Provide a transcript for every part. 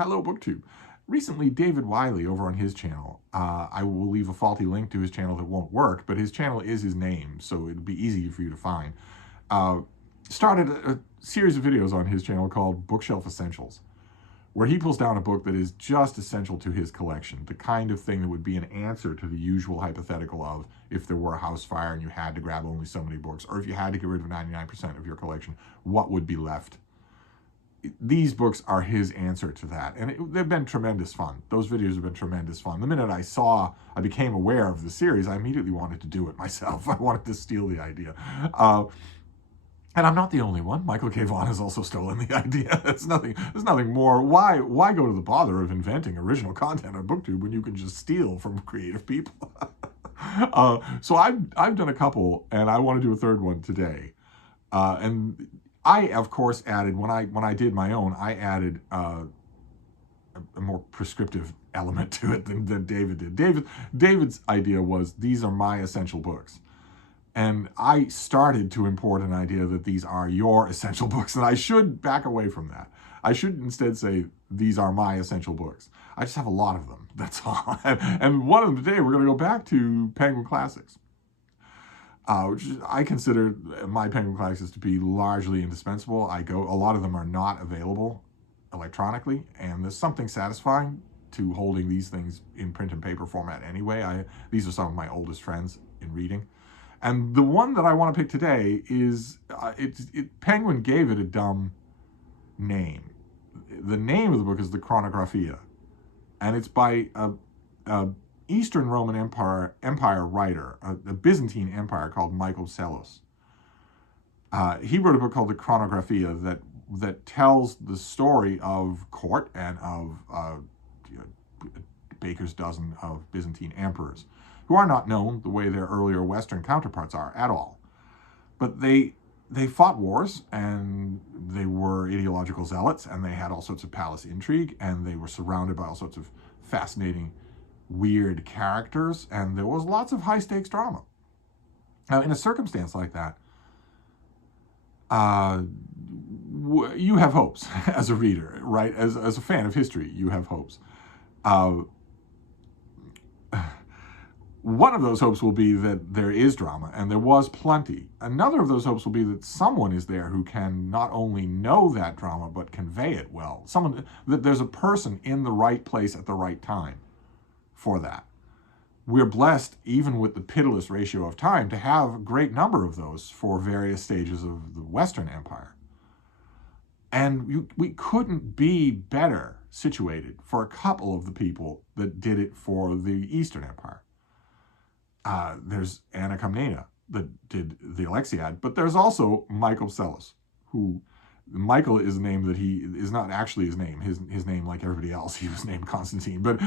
Hello, BookTube. Recently, David Wiley over on his channel, I will leave a faulty link to his channel that won't work, but his channel is his name, so it'd be easy for you to find, started a series of videos on his channel called Bookshelf Essentials, where he pulls down a book that is just essential to his collection, the kind of thing that would be an answer to the usual hypothetical of if there were a house fire and you had to grab only so many books, or if you had to get rid of 99% of your collection, what would be left? These books are his answer to that, and they've been tremendous fun. Those videos have been tremendous fun. The minute I became aware of the series, I immediately wanted to do it myself. I wanted to steal the idea. And I'm not the only one. Michael K. Vaughan has also stolen the idea. There's nothing more. Why go to the bother of inventing original content on BookTube when you can just steal from creative people? So I've done a couple, and I want to do a third one today. And I, of course, added, when I did my own, I added a more prescriptive element to it than David did. David's idea was, these are my essential books. And I started to import an idea that these are your essential books, and I should back away from that. I should instead say, these are my essential books. I just have a lot of them, that's all. And one of them today, we're going to go back to Penguin Classics. Which I consider my Penguin Classics to be largely indispensable. A lot of them are not available electronically, and there's something satisfying to holding these things in print and paper format anyway. These are some of my oldest friends in reading. And the one that I want to pick today is, Penguin gave it a dumb name. The name of the book is the Chronographia, and it's by a Eastern Roman Empire writer, a Byzantine empire called Michael Psellus. He wrote a book called the Chronographia that tells the story of court and of baker's dozen of Byzantine emperors, who are not known the way their earlier Western counterparts are at all. But they fought wars, and they were ideological zealots, and they had all sorts of palace intrigue, and they were surrounded by all sorts of fascinating, weird characters, and there was lots of high-stakes drama. Now, in a circumstance like that, you have hopes as a reader, right? As a fan of history, you have hopes. One of those hopes will be that there is drama, and there was plenty. Another of those hopes will be that someone is there who can not only know that drama, but convey it well. That there's a person in the right place at the right time for that. We're blessed, even with the pitiless ratio of time, to have a great number of those for various stages of the Western Empire. And we couldn't be better situated for a couple of the people that did it for the Eastern Empire. There's Anna Komnene that did the Alexiad, but there's also Michael Psellus, who, Michael is a name that he is not actually his name. His name, like everybody else, he was named Constantine. But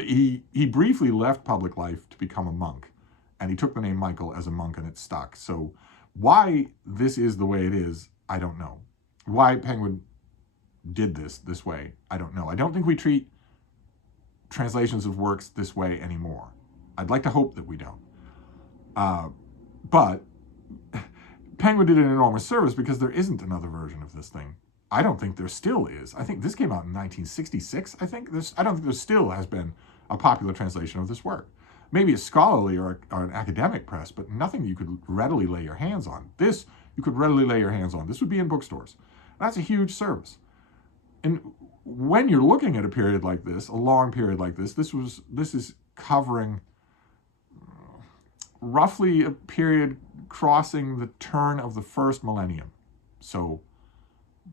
he briefly left public life to become a monk, and he took the name Michael as a monk, and it stuck. So why this is the way it is, I don't know. Why Penguin did this way, I don't know. I don't think we treat translations of works this way anymore. I'd like to hope that we don't. But Penguin did an enormous service, because there isn't another version of this thing. I don't think there still is. I think this came out in 1966. I don't think there still has been a popular translation of this work. Maybe a scholarly or an academic press, but nothing you could readily lay your hands on. This, you could readily lay your hands on. This would be in bookstores. That's a huge service. And when you're looking at a period like this, a long period like this, this is covering roughly a period crossing the turn of the first millennium. So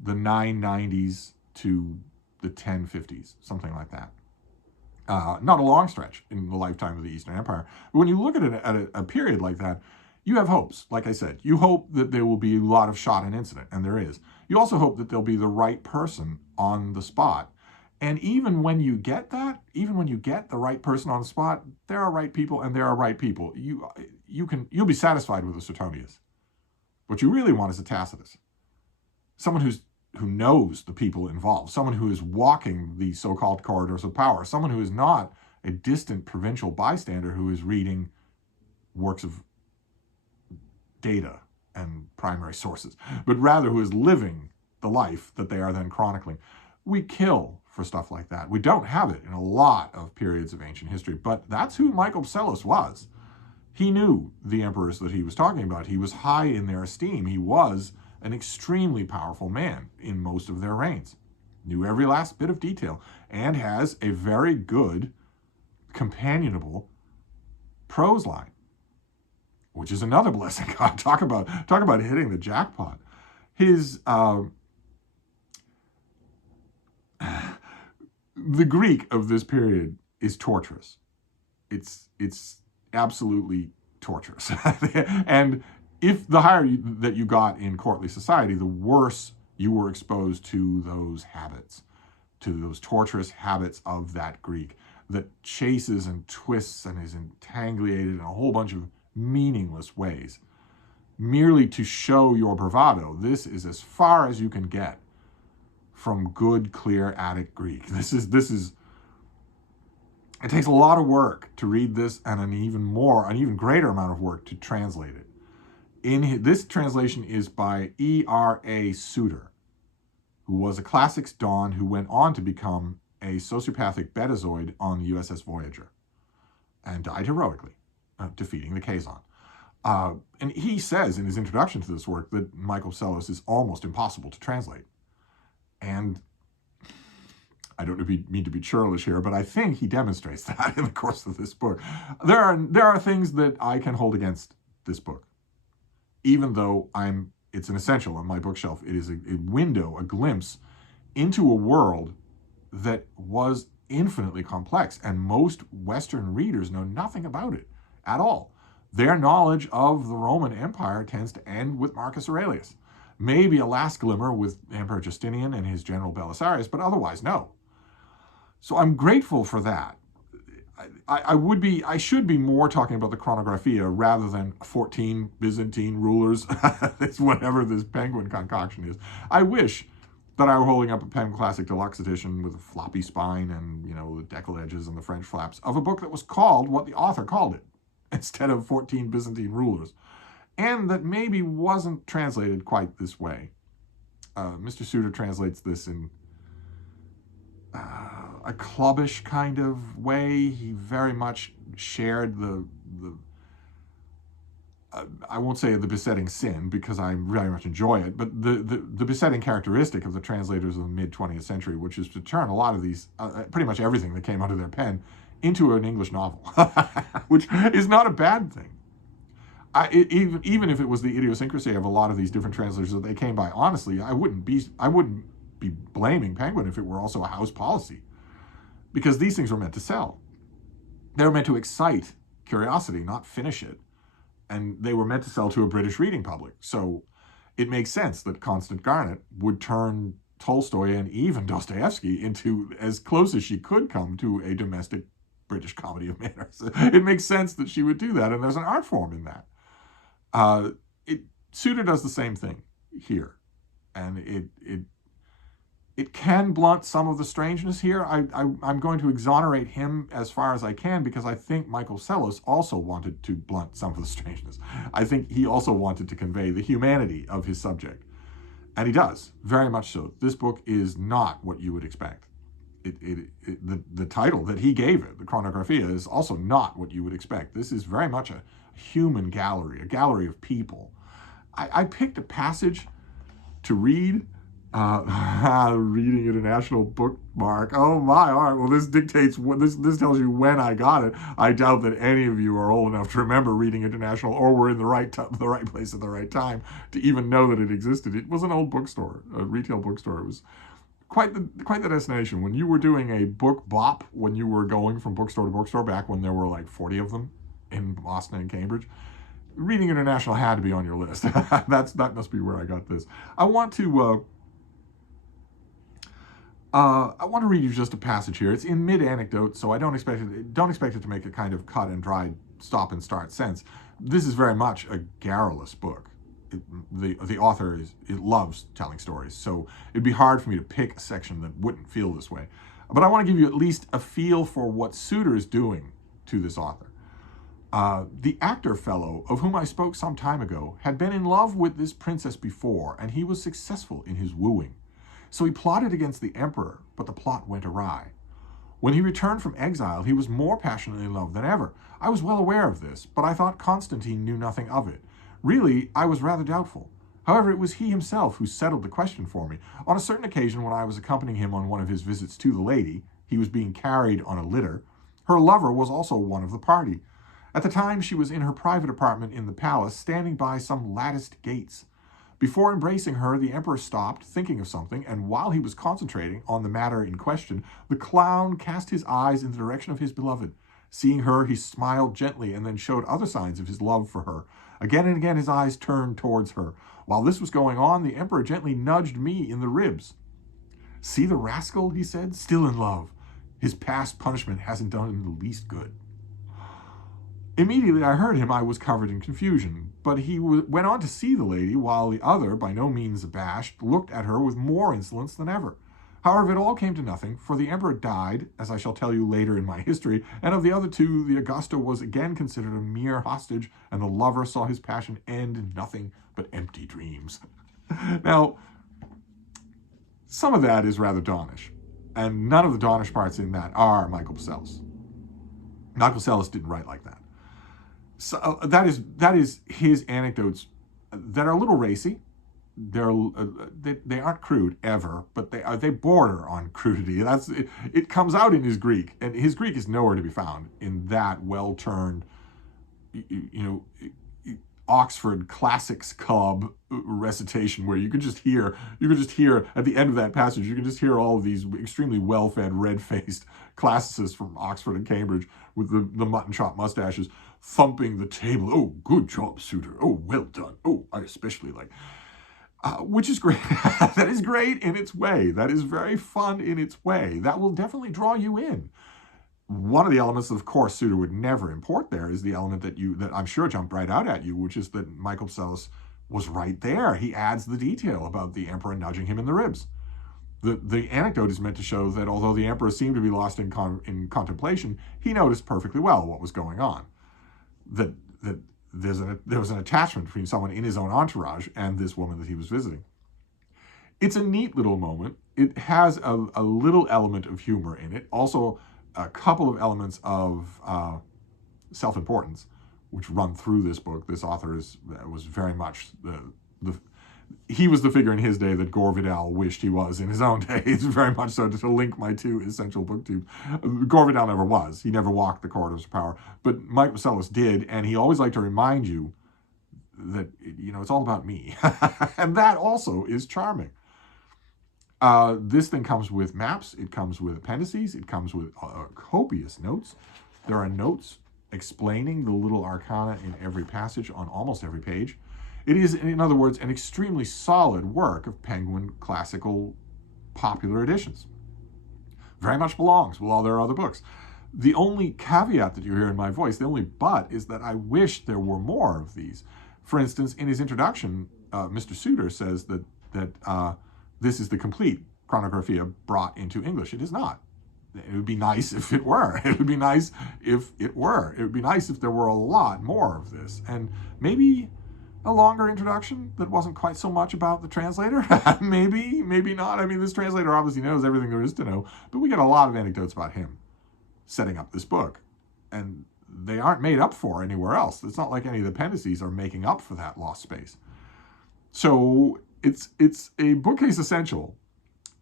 the 990s to the 1050s, something like that. Not a long stretch in the lifetime of the Eastern Empire. But when you look at a period like that, you have hopes. Like I said, you hope that there will be a lot of shot and incident, and there is. You also hope that there'll be the right person on the spot. And even when you get that, even when you get the right person on the spot, there are right people and there are right people. You'll be satisfied with a Suetonius. What you really want is a Tacitus. Someone who knows the people involved, someone who is walking the so-called corridors of power, someone who is not a distant provincial bystander who is reading works of data and primary sources, but rather who is living the life that they are then chronicling. We kill for stuff like that. We don't have it in a lot of periods of ancient history, but that's who Michael Psellus was. He knew the emperors that he was talking about. He was high in their esteem. He was an extremely powerful man in most of their reigns. Knew every last bit of detail, and has a very good, companionable prose line, which is another blessing. God, talk about hitting the jackpot. His the Greek of this period is torturous. It's absolutely torturous. And if the higher that you got in courtly society, the worse you were exposed to those habits, to those torturous habits of that Greek that chases and twists and is entangulated in a whole bunch of meaningless ways, merely to show your bravado. This is as far as you can get from good, clear Attic Greek. This is. It takes a lot of work to read this, and an even greater amount of work to translate it. This translation is by E.R.A. Suter, who was a classics don who went on to become a sociopathic betazoid on the USS Voyager and died heroically, defeating the Kazon. And he says in his introduction to this work that Michael Psellus is almost impossible to translate. And I don't mean to be churlish here, but I think he demonstrates that in the course of this book. There are things that I can hold against this book, even though it's an essential on my bookshelf. It is a window, a glimpse into a world that was infinitely complex, and most Western readers know nothing about it at all. Their knowledge of the Roman Empire tends to end with Marcus Aurelius. Maybe a last glimmer with Emperor Justinian and his general Belisarius, but otherwise no. So I'm grateful for that. I should be more talking about the Chronographia rather than 14 Byzantine rulers. It's whatever this penguin concoction is. I wish that I were holding up a Penn Classic Deluxe edition with a floppy spine and, the decal edges and the French flaps of a book that was called what the author called it, instead of 14 Byzantine rulers, and that maybe wasn't translated quite this way. Mr. Suter translates this in a clubbish kind of way. He very much shared the I won't say the besetting sin, because I very much enjoy it, but the besetting characteristic of the translators of the mid-20th century, which is to turn a lot of these, pretty much everything that came under their pen, into an English novel, which is not a bad thing. Even if it was the idiosyncrasy of a lot of these different translators that they came by, honestly, I wouldn't be blaming Penguin if it were also a house policy, because these things were meant to sell. They were meant to excite curiosity, not finish it. And they were meant to sell to a British reading public. So it makes sense that Constance Garnett would turn Tolstoy and even Dostoevsky into as close as she could come to a domestic British comedy of manners. It makes sense that she would do that, and there's an art form in that. Suter does the same thing here, and it can blunt some of the strangeness here. I'm going to exonerate him as far as I can, because I think Michael Psellus also wanted to blunt some of the strangeness. I think he also wanted to convey the humanity of his subject, and he does, very much so. This book is not what you would expect. The title that he gave it, the Chronographia, is also not what you would expect. This is very much a human gallery, a gallery of people. I picked a passage to read. Reading International bookmark. Oh my art. Well, this dictates what this tells you when I got it. I doubt that any of you are old enough to remember Reading International, or were in the right place at the right time to even know that it existed. It was an old bookstore, a retail bookstore. It was quite the destination. When you were doing a book bop, when you were going from bookstore to bookstore, back when there were like 40 of them in Boston and Cambridge, Reading International had to be on your list. That must be where I got this. I want to read you just a passage here. It's in mid-anecdote, so I don't expect it to make a kind of cut and dried stop and start sense. This is very much a garrulous book. The author loves telling stories, so it'd be hard for me to pick a section that wouldn't feel this way. But I want to give you at least a feel for what Suter is doing to this author. The actor fellow of whom I spoke some time ago had been in love with this princess before, and he was successful in his wooing. So he plotted against the emperor, but the plot went awry. When he returned from exile, he was more passionately in love than ever. I was well aware of this, but I thought Constantine knew nothing of it. Really, I was rather doubtful. However, it was he himself who settled the question for me. On a certain occasion, when I was accompanying him on one of his visits to the lady, he was being carried on a litter. Her lover was also one of the party. At the time, she was in her private apartment in the palace, standing by some latticed gates. Before embracing her, the emperor stopped, thinking of something, and while he was concentrating on the matter in question, the clown cast his eyes in the direction of his beloved. Seeing her, he smiled gently and then showed other signs of his love for her. Again and again, his eyes turned towards her. While this was going on, the emperor gently nudged me in the ribs. "See the rascal," he said, "still in love. His past punishment hasn't done him the least good." Immediately I heard him, I was covered in confusion, but he went on to see the lady, while the other, by no means abashed, looked at her with more insolence than ever. However, it all came to nothing, for the emperor died, as I shall tell you later in my history, and of the other two, the Augusta was again considered a mere hostage, and the lover saw his passion end in nothing but empty dreams. Now, some of that is rather Daunish, and none of the Daunish parts in that are Michael Psellus. Michael Psellus didn't write like that. So that is his anecdotes that are a little racy. They aren't crude ever, but they border on crudity. It comes out in his Greek, and his Greek is nowhere to be found in that well-turned, Oxford Classics Club recitation where you could just hear at the end of that passage, you can just hear all of these extremely well-fed, red-faced classicists from Oxford and Cambridge with the mutton chop mustaches thumping the table. "Oh, good job, Suitor. Oh, well done. Oh, I especially like," which is great. That is great in its way. That is very fun in its way. That will definitely draw you in. One of the elements that, of course, Suitor would never import there is the element that I'm sure jumped right out at you, which is that Michael Psellus was right there. He adds the detail about the emperor nudging him in the ribs. The anecdote is meant to show that although the emperor seemed to be lost in contemplation, he noticed perfectly well what was going on. That there was an attachment between someone in his own entourage and this woman that he was visiting. It's a neat little moment. It has a little element of humor in it. Also, a couple of elements of self-importance, which run through this book. This author was very much he was the figure in his day that Gore Vidal wished he was in his own day. It's very much so to link my two essential booktubes. Gore Vidal never was. He never walked the corridors of power. But Mike Psellus did, and he always liked to remind you that, it's all about me. And that also is charming. This thing comes with maps. It comes with appendices. It comes with copious notes. There are notes explaining the little arcana in every passage on almost every page. It is, in other words, an extremely solid work of Penguin classical popular editions. Very much belongs with all their other books. The only caveat that you hear in my voice, the only but, is that I wish there were more of these. For instance, in his introduction, Mr. Suitor says that this is the complete Chronographia brought into English. It is not. It would be nice if it were. It would be nice if it were. It would be nice if there were a lot more of this. And maybe a longer introduction that wasn't quite so much about the translator. maybe not. I mean, this translator obviously knows everything there is to know, but we get a lot of anecdotes about him setting up this book. And they aren't made up for anywhere else. It's not like any of the appendices are making up for that lost space. So it's a bookcase essential,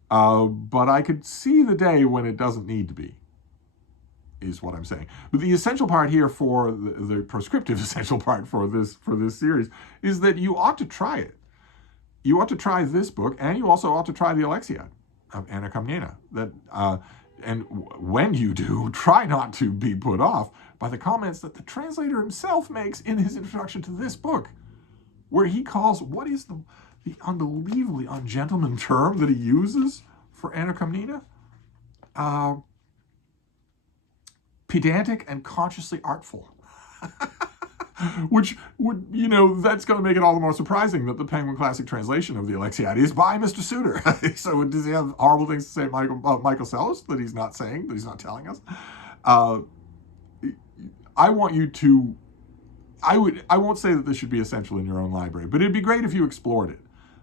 but I could see the day when it doesn't need to be, is what I'm saying. But the essential part here for the prescriptive essential part for this series is that you ought to try it. You ought to try this book, and you also ought to try the Alexiad of Anna Karenina. And when you do, try not to be put off by the comments that the translator himself makes in his introduction to this book, where he calls, what is the unbelievably ungentleman term that he uses for Anna Karenina? Pedantic and consciously artful. Which would, that's going to make it all the more surprising that the Penguin Classic translation of the Alexiad is by Mr. Suitor. So does he have horrible things to say about Michael Psellus that he's not saying, that he's not telling us? I want you to, I won't say that this should be essential in your own library, but it'd be great if you explored it.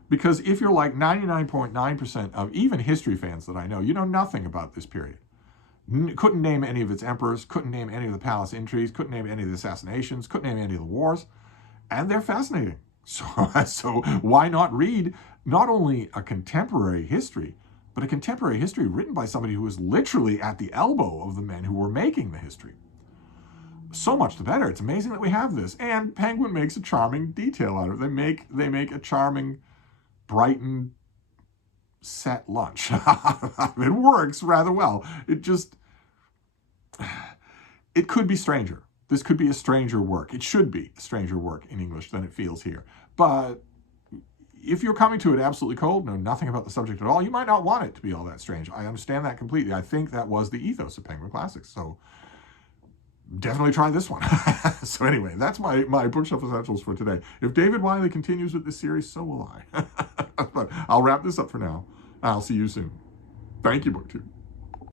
Because if you're like 99.9% of even history fans that I know, you know nothing about this period. Couldn't name any of its emperors, couldn't name any of the palace intrigues, couldn't name any of the assassinations, couldn't name any of the wars, and they're fascinating. So why not read not only a contemporary history, but a contemporary history written by somebody who was literally at the elbow of the men who were making the history? So much the better. It's amazing that we have this. And Penguin makes a charming detail out of it. They make a charming Brighton set lunch. It works rather well. It could be stranger. This could be a stranger work. It should be a stranger work in English than it feels here. But if you're coming to it absolutely cold, know nothing about the subject at all, you might not want it to be all that strange. I understand that completely. I think that was the ethos of Penguin Classics. So definitely try this one. So anyway, that's my bookshelf essentials for today. If David Wiley continues with this series, so will I. But I'll wrap this up for now. I'll see you soon. Thank you, BookTube.